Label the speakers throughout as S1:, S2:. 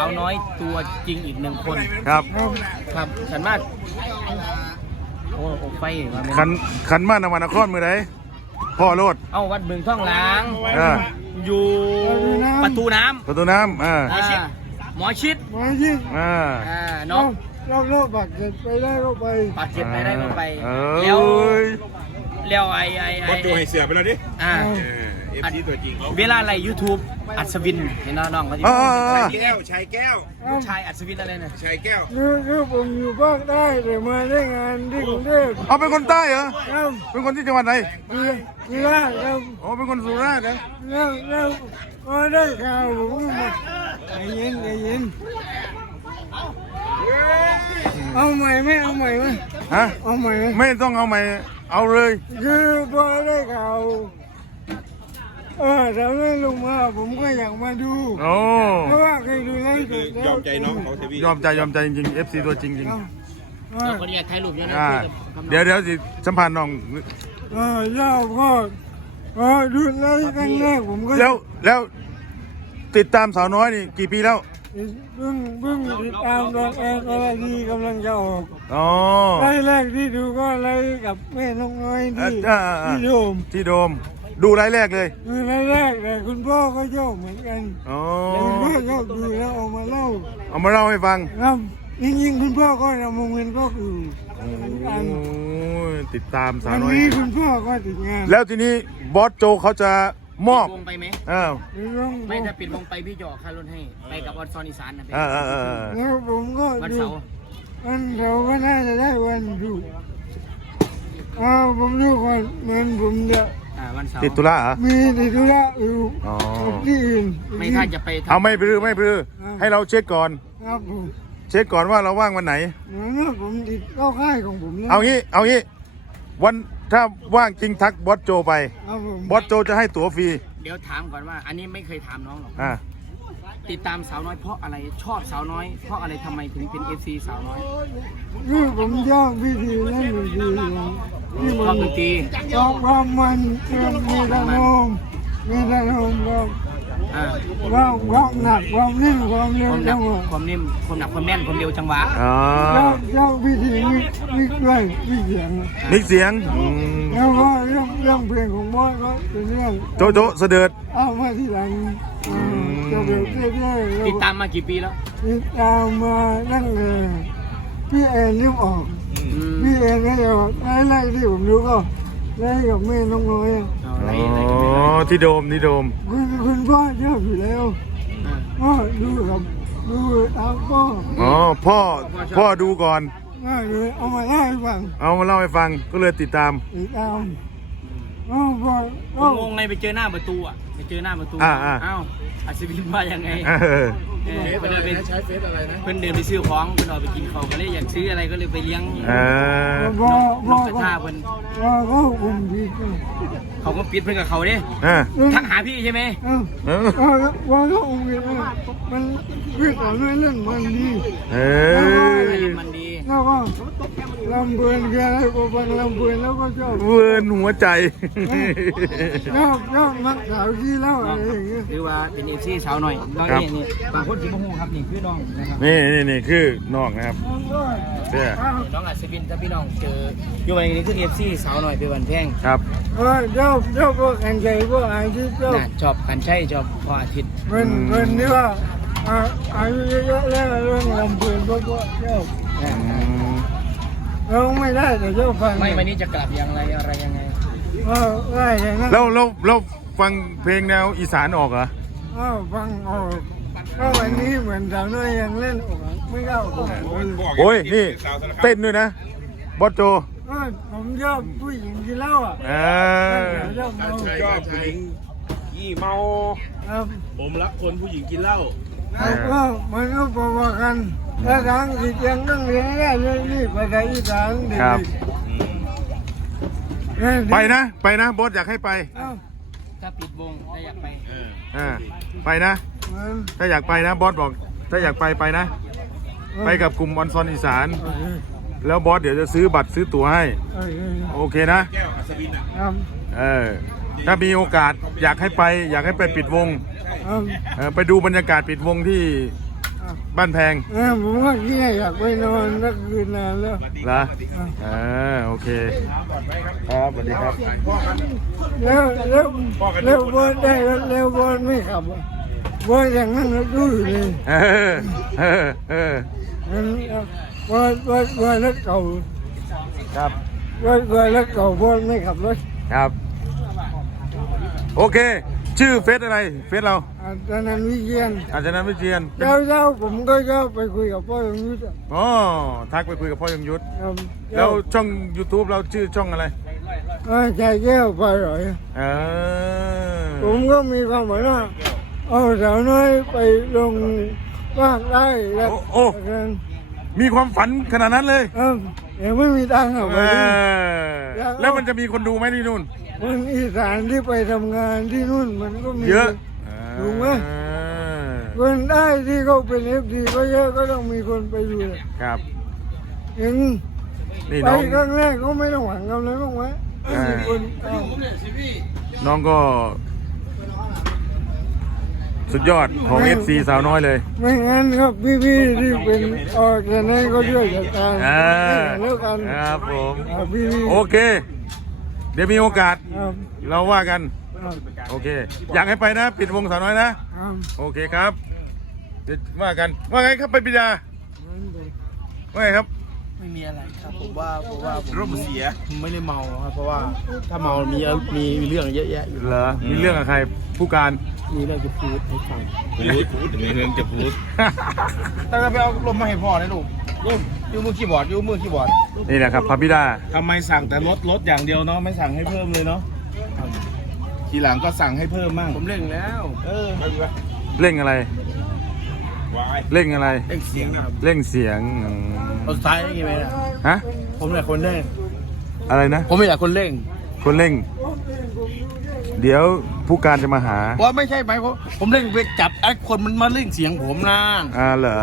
S1: าวน้อยตัวจริงอีกหนึ่งคน
S2: ครับ
S1: ครับขันมาโอ้ไฟมา
S2: ขันมานวันนครมือไหนพ่อโลด
S1: เอาวัดบึงท่องหล้าง
S2: อ่า
S1: อยู่ประตูน้
S2: ประตูน้ำ
S1: ำหมอชิด
S3: มาที่
S1: น้อง
S3: รอบบาดเจ็บไปได้ก็ไป
S1: บาดเจ็บไปได้ก็ไป
S2: แล้
S1: แล้วไอ้
S4: บอสโจให้เสือไปแล้วดิ FC ตัวจริง
S1: เวลาอะไร YouTube อัศวินเห็นน้องเขาที่
S4: แก้วชายแก้ว
S1: ผู้ชายอัศวินอะไรนะ
S4: ชายแก้ว
S3: คือผมอยู่ภาคใต้แต่มาได้งานที่กรุงเทพ
S2: เอาเป็นคนใต้เหรอ
S3: ครับ
S2: เป็นคนที่จังหวัดไหน
S3: คือราชครับ
S2: อ๋อเป็นคนสุราษฎร์นะ
S3: แล้วก็ได้ข่าวผมก็มาใจเย็นใจเย็นเอาใหม่ไหมเอาใหม่ไหม
S2: ฮะ
S3: เอาใหม่ไหม
S2: ไม่ต้องเอาใหม่เอาเลย
S3: คือพอได้ข่าวแต่ไม่ลงมาผมก็อยากมาดู
S2: โอ้
S3: เพราะว่าเคยดูไลฟ์ส
S4: คือ
S3: ดแล้ว
S4: ยอมใจน้องเขาเทวี
S2: ยอมใจจริงๆ FC ตัวจริง
S1: เราคนอยากถ่ายรูปเนี่ยนะ
S2: เดี๋ยวสิสัมพันธ์น้อง
S3: เจ้าก็ดูไลฟ์ครั้งแรกผมก็
S2: แล้วติดตามสาวน้อยนี่กี่ปีแล้ว
S3: เพิ่งติดตามตอนแอนอะไรดีกำลังจะออก
S2: อ๋อ
S3: ไลฟ์แรกที่ดูก็ไลฟ์กับแม่น้องน้อยที่โยม
S2: ที่โดมดูรายแรกเลย
S3: คือไลฟ์แรกแต่คุณพ่อก็ชอบเหมือนกัน
S2: อ๋อ
S3: คุณพ่อชอบดูแล้วเอามาเล่า
S2: เอามาเล่าให้ฟัง
S3: ครับจริงๆคุณพ่อก็นำมงเงินก็คือ
S2: โอ้ยติดตามสาว
S3: วัน
S2: น้อย
S3: นี้คุณพ่อก็ติดงาน
S2: แล้วทีนี้บอสโจเขาจะมอบ
S1: วงไปไหมไม่ถ้าปิดวงไปพี่จะออกค่ารถให้ไปกับออนซอนอีสานนะ
S3: แล้วผมก็
S1: วัน
S3: ดู
S1: เสาร์
S3: วันเสาร์ก็น่าจะได้วันหยุดผมดูก่อนเหมือนผมจะ
S1: วันเสาร์
S2: ติดธุระเหรอ
S3: มีติดธุระอยู่
S2: อ๋อ
S3: ที่อื่น
S1: ไม่ถ้าจะไป
S2: เอาไม่พลือให้เราเช็คก่อน
S3: ครับผม
S2: เช็คก่อนว่าเราว่างวันไหน
S3: เหมือนว่าผมติดเข้าค่ายของผมแล้ว
S2: เอางี้วันถ้าว่างจริงทักบอสโจไป
S3: ครับผม
S2: บอสโจจะให้ตั๋วฟรี
S1: เดี๋ยวถามก่อนว่า อันนี้ไม่เคยถามน้องหรอก
S2: อ่า
S1: ติดตามสาวน้อยเพราะอะไรชอบสาวน้อย เพราะอะไรทำไมถึงเป็น FC สาวน้อย
S3: คือผมชอบวิธีเล่นดนตรีที่
S1: ชอบดนตรี
S3: ชอบความมันมีระนมมีระนมความหนักความนิ่มความเร็ว
S1: ความหนั
S3: จั
S1: ก
S3: งหวะ
S1: ความนิ่มความหนักความแน่นความเร็วจังหวะ
S2: อ๋อ
S3: ชอบวิธีมิกด้วยมิกเสียง
S2: มิกเสียง
S3: แล้วก็เรื่องเพลงของบอสก็เป็นเรื่อง
S2: โจเสด็จ
S3: เอามาที่หลังจะเบลเรื่อยๆ
S1: ติดตามมากี่ปีแล้ว
S3: ติดตามมาตั้งแต่พี่แอนยิ้มออกพี่แอนก็จะไล่ที่ผมรู้ก็ไล่กับแม่น้องน้อย
S1: อะไร
S2: อ๋อที่โดม
S3: คุณพ่อชอบอยู่แล้วก็ดูกับดูตามก็
S2: อ๋อพ่อดูก่อน
S3: ง่ายเลยเอามาเล่าให้ฟัง
S2: เอามาเล่าให้ฟังก็เลยติดตาม
S3: ติดตามพ่อ
S1: ผมงงไงไปเจอหน้าประตูอ่ะไปเจอหน้าประตูอ้าวอัศวินมายังไงเพื่อนเป็นใช้เฟซอะไรนะเพื่อนเดินไปซื้อของเพื่อนออกไปกินข้าวก็เลยอยากซื้ออะไรก็เลยไปเลี้ยงนกกระทาเพื่อน
S3: ก็อุ้มดี
S1: เขาก็ปิดเพื่อนกับเขาเนี่ยทักหาพี่ใช่ไหม
S3: ว่าก็อุ้มดีมันวิ่งต่อเนื่องเล่นมันดี
S1: มันดี
S3: แล้วก็ลำเบินกันอะไรก็ฟังลำเบินแล้วก็ชอบ
S2: เวิร์นหัวใจ
S3: ชอบมักสาวขี้เล่าอะไรอย่างเงี้ย
S1: หรือว่าเป็นเอฟซีสาวหน่อยแล้วนี่บางคนสิบโมงครับนี่คือน้องนะครับ
S2: นี่คือน้องนะครับเสื้อ
S1: น้องอัศวินถ้าพี่น้องเจออยู่วันนี้คือเอฟซีสาวหน่อยเป็นวันแพง
S2: ครับ
S3: ชอบพวกกันใจพวกอาชีพชอบ
S1: กันใช่ชอบพออาทิตย์
S3: เป็นที่ว่าอายุเยอะๆแล้วเรื่องลำเบินพวกชอบร้องไม่ได้แต่ชอบฟัง
S1: ไม่วันนี้จะกลับอย่างไรอะไรยังไง
S3: ได้อย่างนั้น
S2: แล้วฟังเพลงแนวอีสานออกเหรอ
S3: ฟังออกก็วันนี้เหมือนสาวน้อยยังเล่นออกไม่เข้าผม
S2: โอ้ยนี่เต้นด้วยนะบอสโจ
S3: ผมชอบผู้หญิงกินเหล้าชอบเมา
S4: ชอบผู้หญิงยี่เมา
S3: ครับ
S4: ผมรักคนผู้หญิงกินเหล้า
S3: ก็มันก็พอๆกันถ้าทางสิยังต้องเรียนได้เลยนี่ภาษาอีสานเด็ก
S2: ไปนะบอสอยากให้ไป
S1: ถ้าปิดวงถ้าอยากไป
S2: ไปนะถ้าอยากไปนะบอสบอกถ้าอยากไปนะไปกับกลุ่มออนซอนอีสานแล้วบอสเดี๋ยวจะซื้อบัตรซื้อตั๋วให้โอเคนะ
S4: แก้วอัศวินอ่ะ
S2: ถ้ามีโอกาสอยากให้ไปปิดวงไปดูบรรยากาศปิดวงที่บ้านแพง
S3: ผมก็เนี่ยอยากไปนอนสักคืนนานแล้ว
S2: เหรอโอเคครับสวัสดีครับ
S3: แล้วบอลได้แล้วบอลไม่ขับบอลอย่างนั้นเราดูอยู่เลยบอลรถเก่า
S2: ครับ
S3: บอลรถเก่าบอลไม่ขับรถ
S2: ครับ โอเค ชื่อเฟซอะไรเฟซเรา
S3: ตอนนั้นวิเชียน
S2: อาจารย์วิเชียน
S3: เจ้าผมก็ไปคุยกับพ่อยงยุทธ
S2: อ๋อทักไปคุยกับพ่อยงยุทธแล้วช่อง YouTube เราชื่อช่องอะไร
S3: ชายแก้วปลาหลอย ผมก็มีความหมายว่าเอาสาวน้อยไปลงภาคใต้แล้ว
S2: โอ้มีความฝันขนาดนั้นเลย
S3: ยังไม่มีตังค์เอาไป
S2: แล้วมันจะมีคนดูไหมที่นู่น
S3: คนอีสานที่ไปทำงานที่นู่นมันก็มี
S2: เยอะ
S3: ถูกไหมคนได้ที่เขาเป็นFDก็เยอะก็ต้องมีคนไปดู
S2: ครับ
S3: ถึง
S2: นี่
S3: ไป
S2: น้อง
S3: ครั้งแรกก็ไม่ต้องหวังกำไรบ้างไหมมีคนเอา
S2: น้องก็สุดยอดของ FC สาวน้อยเลย
S3: ไม่งั้นครับพี่ๆที่เป็นออกจากนั้นก็ช่วยจัดการแล้วกัน
S2: ครับผม
S3: พี่
S2: โอเค เดี๋ยวมีโอกาส
S3: ครับ
S2: เราว่ากัน
S3: ครับ
S2: โอเค อยากให้ไปนะ ปิดวงสาวน้อยนะ
S3: ครับ
S2: โอเคครับเดี๋ยวว่ากัน ว่าไงครับไปปิดาว่าไงครับ
S1: ไม่มีอะไรครับผมว่าผม
S4: ร่มเสีย
S1: ไม่ได้เมาครับเพราะว่าถ้าเมามีเรื่องเยอะแยะอยู่
S2: เหรอ มีเรื่องกับใคร ผู้การ
S1: มีเรื่องจะพูดให้ฟัง
S4: พูดถึงในเรื่องจะพูด
S1: แต่ก็ไปเอาลมมาให้พ่อนะลูกยูมือคีย์บอร์ดยูมือคีย์บอร์ด
S2: นี่นะครับพระบิดา
S4: ทำไมสั่งแต่ลดอย่างเดียวเนาะไม่สั่งให้เพิ่มเลยเนาะทีหลังก็สั่งให้เพิ่มมั่ง
S1: ผมเร่งแล้ว
S2: เร่งอะไร เร่งอะไร
S1: เร่งเสียงครับ
S2: เร่งเสียง
S1: เอาซ้ายยังไงนะ
S2: ฮะ
S1: ผมอยากคนเร่ง
S2: อะไรนะ
S1: ผมไม่อยากคนเร่ง
S2: คนเร่ง เดี๋ยวผู้การจะมาหา
S1: ว่าไม่ใช่ไหมผมเร่งไปจับไอ้คนมันมาเร่งเสียงผมนะ
S2: เหรอ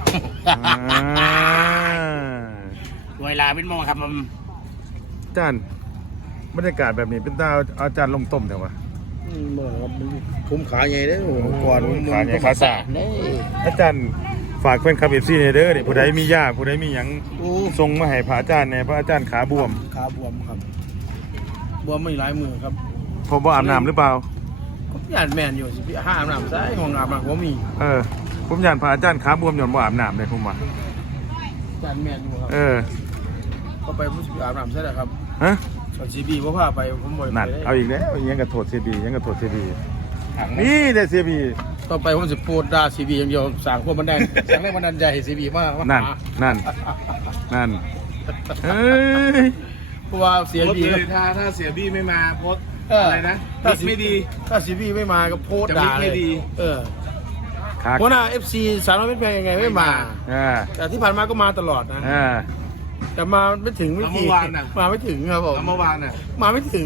S1: เวลาเป็นโมงครับมัน
S2: อาจารย์บรรยากาศแบบนี้เป็นตาเอาจารย์ลงต้มแต่ว่า
S1: เหมือนครับผมขาใหญ่ได้โอ้โหก่อน
S2: ขาใหญ่ขาสา อาจารย์ฝากแฟนคลับเอฟซีเด้อเนี่ยผู้ใดมีญาติผู้ใดมีหยังส่งมาให้พระอาจารย์เนี่ยพระอาจารย์ขาบวม
S1: ขาบวมครับบวมไม่หลายมือครับ
S2: ผมว่าอาบน้ำหรือเปล่า
S1: พี่อ่านแมนอยู่สิพี่ห้าอาบน้ำใช่ห้องอาบน้ำผมมี
S2: ผมอยากพระอาจารย์ขาบวมหย่อนบ่อาบน้ำเลยผมว่า
S1: จานแมนอยู่ครับก็ไปผู้สิอาบน้ำใช่ไหมครับ
S2: ฮะ
S1: ส่วนซีบีว่าพาไปผมบ่อย
S2: นั่นเอาอีกแล้วยังกระโถดเซบียังกระโถดเซบีนี่แต่เซบี
S1: ต่อไปผมจะพูดด่าซีบีอย่างเดียวสั่งพวกมันได้สั่งแรงบันดาลใจให้ซีบีมาก
S2: นั่นเฮ้ย
S1: เพราะว่าเสีย
S4: โพสต์
S1: บี
S4: เลยถ้าเสียบี้ไม่มาโพสต์อะไรนะไม่ดี
S1: ถ้าซีบีไม่มาก็โพสต์ด่า
S4: จะ
S1: เล
S4: ไม่
S1: ย
S4: ดี
S2: คัก
S1: เพราะหน้า FC สารวัตรเป็นยังไงไม่มา แต่ที่ผ่านมาก็มาตลอดนะ แต่มาไม่ถึงไม่กี่มาไม่ถึงครับผม
S4: แล้วเมื่อวานน่ะ
S1: มาไม่ถึง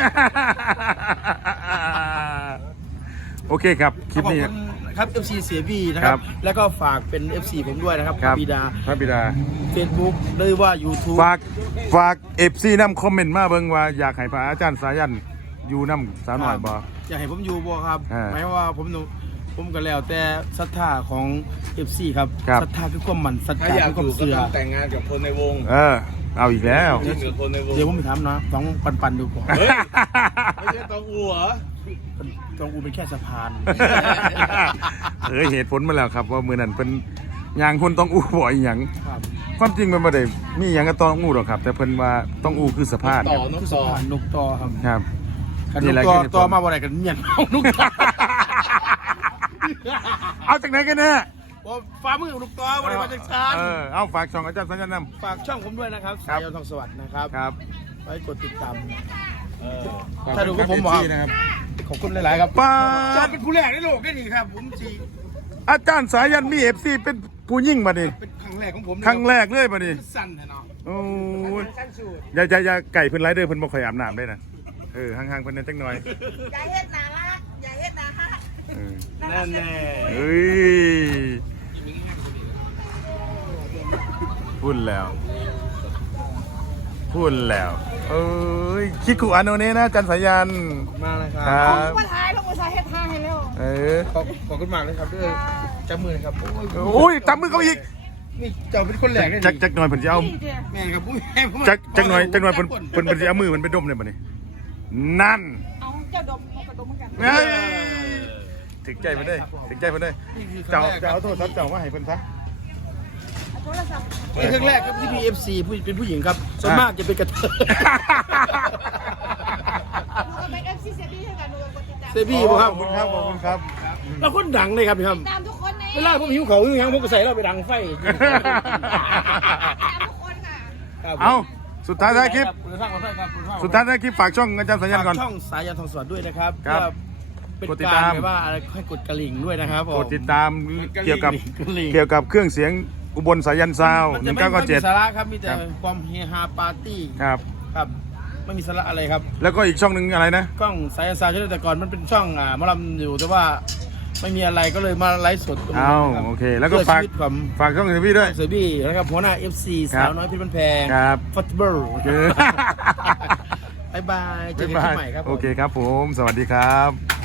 S2: โอเคครับคลิป
S1: ขอบ
S2: นี้
S1: คุณครับ FC เสียบีนะครับ แล้วก็ฝากเป็น FC ผมด้วยนะครับพระบิดา
S2: พระบิดา
S1: Facebook หรือว่า YouTube
S2: ฝากเอฟซีนำคอมเมนต์มาเบิ่งว่าอยากให้พระอาจารย์สายันอยู่นำสาวหน่อยบ่
S1: อยากให้ผมอยู่บ่ครับ
S2: อ่า
S1: หมายว่าผมก็แล้วแต่ศรัทธาของ FC ครับ
S2: ครับ
S1: ศรัทธาคือความหมั่นศรัท
S4: ถ้า
S1: ธา
S4: อยาก
S1: คือ
S4: อ
S1: ความ
S4: ยู่ก็
S1: เชื่อ
S4: ต้องแต่งงานกับคนในวง
S2: เอาอีกแล้ว
S4: ยุ่งกับคนในวง
S1: เดี๋ยวผมไปถามนะต้องปันดูก่อน
S4: เฮ้ยไม่ใช่ตองอูเหรอ
S1: ต้องอูเป็นแค่สะพาน
S2: เหตุผลมาแล้วครับว่ามือนั้นเป็นยางคนต้องอู้บ่อยหยัง
S1: ครับ
S2: ความจริงมันไม่ได้มีหยังก็ต้องอู้หรอกครับ แต่เพิ่นว่าต้องอู้คือสะพาน
S4: ต่อนก
S1: คือ
S4: ต่
S1: สะ
S4: อ
S1: พานนกต่อครับ
S2: ครับ
S1: ขัน
S2: นี่
S1: น
S2: แหละ
S1: กต่อ
S2: คือเหตุผล
S1: ต่อมาบ่ได้กันเมียนเอานกต่อ
S2: เอาจากไหนกันแน่
S1: ว่าฟ้ามือนกต่อบ่ได้มาจากชาน
S2: เอาฝากช่องอาจารย์สัญญาน
S1: ฝากช่องผมด้วยนะครับ
S2: ครั
S1: สา
S2: บ
S1: ยยนทองสวัสดิ์นะครับ
S2: ำครับ
S1: ไว้กดติดตาม
S2: ฝาก
S1: ถ้าดูก็ผมบอก
S2: FC นะครับ
S1: ขอบคุณหลายๆครับ
S2: ป้า
S1: จะเป็นผู้แรกในโลกได้ดีครับ ผมจี
S2: อาจารย์สายันมีเอฟซีเป็นผู้ยิ่งมาดิ
S1: เป็นครั้งแรกของผม
S2: ครั้งแรกเลยมาดิ
S1: สั้นแน่นอน
S2: โอ้ยอย่าไก่เพิ่นไรเด้อเพิ่นบ่ค่อยอาบน้ำได้นะห่างๆเพิ่นนิดจังหน่อย
S5: อย่าเฮ็ดนารักอย่าเฮ็ดนาฮัก
S1: แน่แน่
S2: เฮ้ยพูดแล้วเอ้ยคิดขู่อันโนเน่นะอาจันสายัน
S1: มาเลยครั
S2: ครับ บ
S5: มาถ่ายลงมาถ่ายเฮ็ดทางให้แล้ว
S4: ขอบคุณมากเลยครับด้วยจับมือครับ
S2: โอ้ยจับมือเขาอีก
S4: นี่เจ้าเป็นคนแรกเลย
S2: จักหน่อยผมจะเอา
S4: แม่ครับผม
S2: จักหน่อยเพิ่นจะเอามือมันไปดมเลยบ่นี่นั่น
S5: เอาเจ้าดมเอากระดมเหมือนกัน
S2: เฮ้ยถึงใจมันได้ถึงใจมันได้เจ้าเอาโทรศัพท์เจ้ามาให้เพิ่นซะ
S5: โทรศัพท์
S4: นี่ครั้งแรกครับที่ PFC เป็นผู้หญิงครับส่วนมากจะเป็นกระเทย
S5: หนูก็เป็น FC เซบี้ให้กันหนูก็กดติดตาม
S4: เซบี้บ่ครับ
S2: ขอบคุณครับขอบคุณครับ
S4: เราคนดังเลยครับพี่ครับ
S5: ตามทุกคนใน
S4: เวลาผมหิวเขาหิวหยังผมก็ใส่เราไปดังไฟ
S5: ตามทุกคนค่ะ
S2: เอาสุดท้ายท้ายคลิป
S4: คุณสร้างมาครับคุณสร้าง
S2: สุดท้ายท้ายคลิปฝากช่องอาจารย์สัญญาณก่อน
S4: ช่องสายันทองสวัสดิ์ด้วยนะครับ
S2: ครับ
S4: เพื่อเป็น
S2: กดติด
S4: กา
S2: ตาร ม
S4: แบบว่าอะไรให้กดกระลิ่งด้วยนะครับผม
S2: กดติดตามเกี่ยวกับ
S4: กระลิ่ง
S2: เกี่ยวกับเครื่องเสียงอุบลสายันซาว
S4: มันจะไม่มีสา
S2: 1997
S4: ระครับมีแต่
S2: ครับ
S4: ความเฮฮาปาร์ตี้
S2: ครับ
S4: ครับไม่มีสาระอะไรครับ
S2: แล้วก็อีกช่องหนึ่งอะไรนะ
S4: กล้องสายันซาวด์แต่ก่อนมันเป็นช่องหมอลำอยู่แต่ว่าไม่มีอะไรก็เลยมาไลฟ์สดตรงนี้
S2: เอา
S4: ครับ
S2: โอเค แล้วก็
S4: พื่อ
S2: ฝาก
S4: ชีวิตผม
S2: ฝากช่องเซฟี่ด้วย
S4: เซบี้นะครับหัวหน้า FC สาวน้อยเพชรบ้านแพง
S2: ครับ
S4: ฟัตเบิร์
S2: โอเค
S4: บายบายเจอ
S2: บ๊าย
S4: กัน
S2: บาย
S4: ที่ใหม่ครับผม
S2: โอเคครับผม สวัสดีครับ